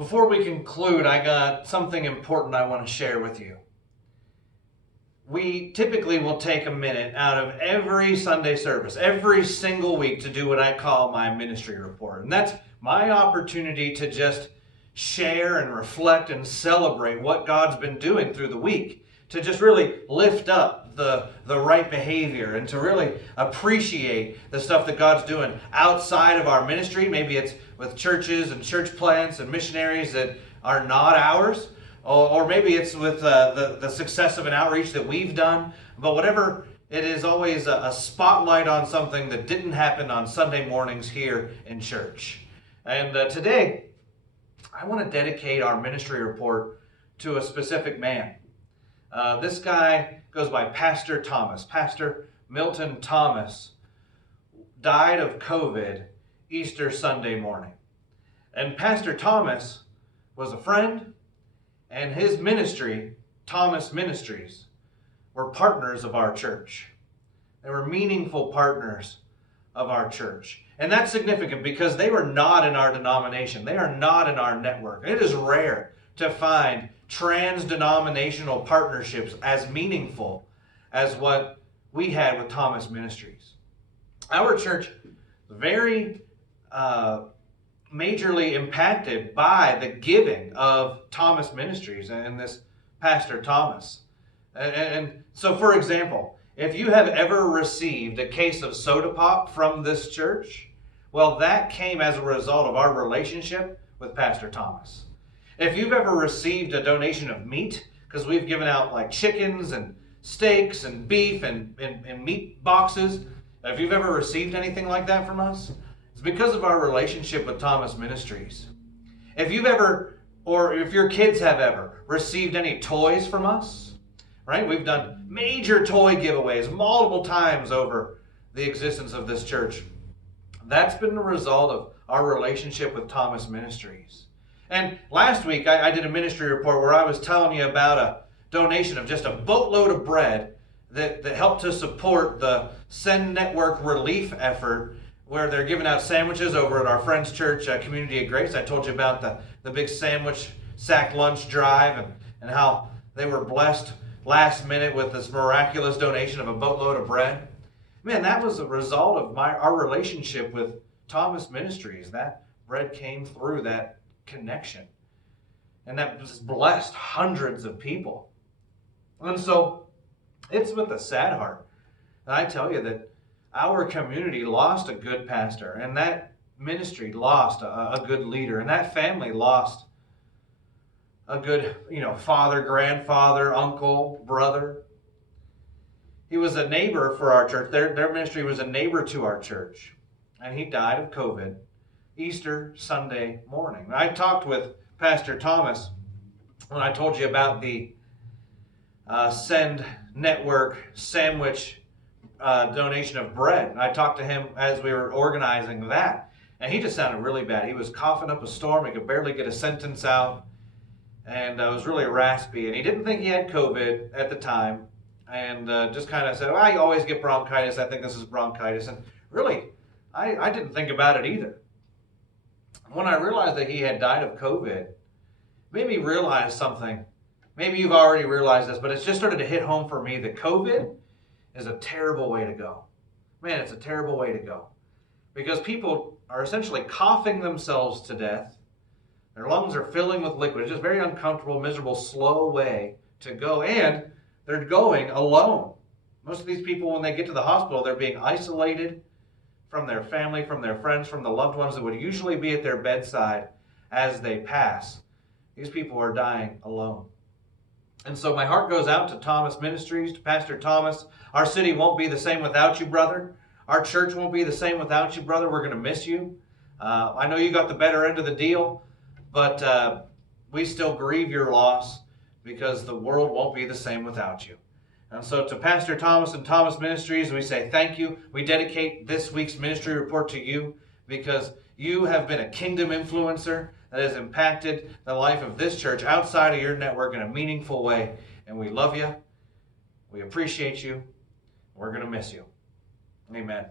Before we conclude, I got something important I want to share with you. We typically will take a minute out of every Sunday service, every single week, to do what I call my ministry report. And that's my opportunity to just share and reflect and celebrate what God's been doing through the week, to just really lift up the right behavior and to really appreciate the stuff that God's doing outside of our ministry. Maybe it's with churches and church plants and missionaries that are not ours, or maybe it's with the success of an outreach that we've done. But whatever it is, always a spotlight on something that didn't happen on Sunday mornings here in church. And today, I want to dedicate our ministry report to a specific man. This guy goes by Pastor Thomas. Pastor Milton Thomas died of COVID Easter Sunday morning. And Pastor Thomas was a friend, and his ministry, Thomas Ministries, were partners of our church. They were meaningful partners of our church. And that's significant because they were not in our denomination. They are not in our network. It is rare to find trans-denominational partnerships as meaningful as what we had with Thomas Ministries. Our church is very majorly impacted by the giving of Thomas Ministries and this Pastor Thomas. And so, for example, if you have ever received a case of soda pop from this church, well, that came as a result of our relationship with Pastor Thomas. If you've ever received a donation of meat, because we've given out like chickens and steaks and beef and meat boxes, if you've ever received anything like that from us, it's because of our relationship with Thomas Ministries. If you've ever, or if your kids have ever, received any toys from us, right? We've done major toy giveaways multiple times over the existence of this church. That's been the result of our relationship with Thomas Ministries. And last week, I did a ministry report where I was telling you about a donation of just a boatload of bread that helped to support the Send Network relief effort, where they're giving out sandwiches over at our Friends Church Community of Grace. I told you about the big sandwich sack lunch drive and how they were blessed last minute with this miraculous donation of a boatload of bread. Man, that was a result of our relationship with Thomas Ministries. That bread came through that connection. And that just blessed hundreds of people. And so it's with a sad heart that I tell you that our community lost a good pastor, and that ministry lost a good leader, and that family lost a good, father, grandfather, uncle, brother. He was a neighbor for our church. Their ministry was a neighbor to our church, and he died of COVID Easter Sunday morning. I talked with Pastor Thomas when I told you about the Send Network sandwich donation of bread. I talked to him as we were organizing that, and he just sounded really bad. He was coughing up a storm. He could barely get a sentence out, and was really raspy. And he didn't think he had COVID at the time, and just kind of said, well, I always get bronchitis. I think this is bronchitis. And really, I didn't think about it either. When I realized that he had died of COVID, it made me realize something. Maybe you've already realized this, but it's just started to hit home for me that COVID is a terrible way to go. Man, it's a terrible way to go. Because people are essentially coughing themselves to death. Their lungs are filling with liquid. It's just a very uncomfortable, miserable, slow way to go. And they're going alone. Most of these people, when they get to the hospital, they're being isolated from their family, from their friends, from the loved ones that would usually be at their bedside as they pass. These people are dying alone. And so my heart goes out to Thomas Ministries, to Pastor Thomas. Our city won't be the same without you, brother. Our church won't be the same without you, brother. We're going to miss you. I know you got the better end of the deal, but we still grieve your loss because the world won't be the same without you. And so to Pastor Thomas and Thomas Ministries, we say thank you. We dedicate this week's ministry report to you because you have been a kingdom influencer that has impacted the life of this church outside of your network in a meaningful way. And we love you. We appreciate you. We're going to miss you. Amen.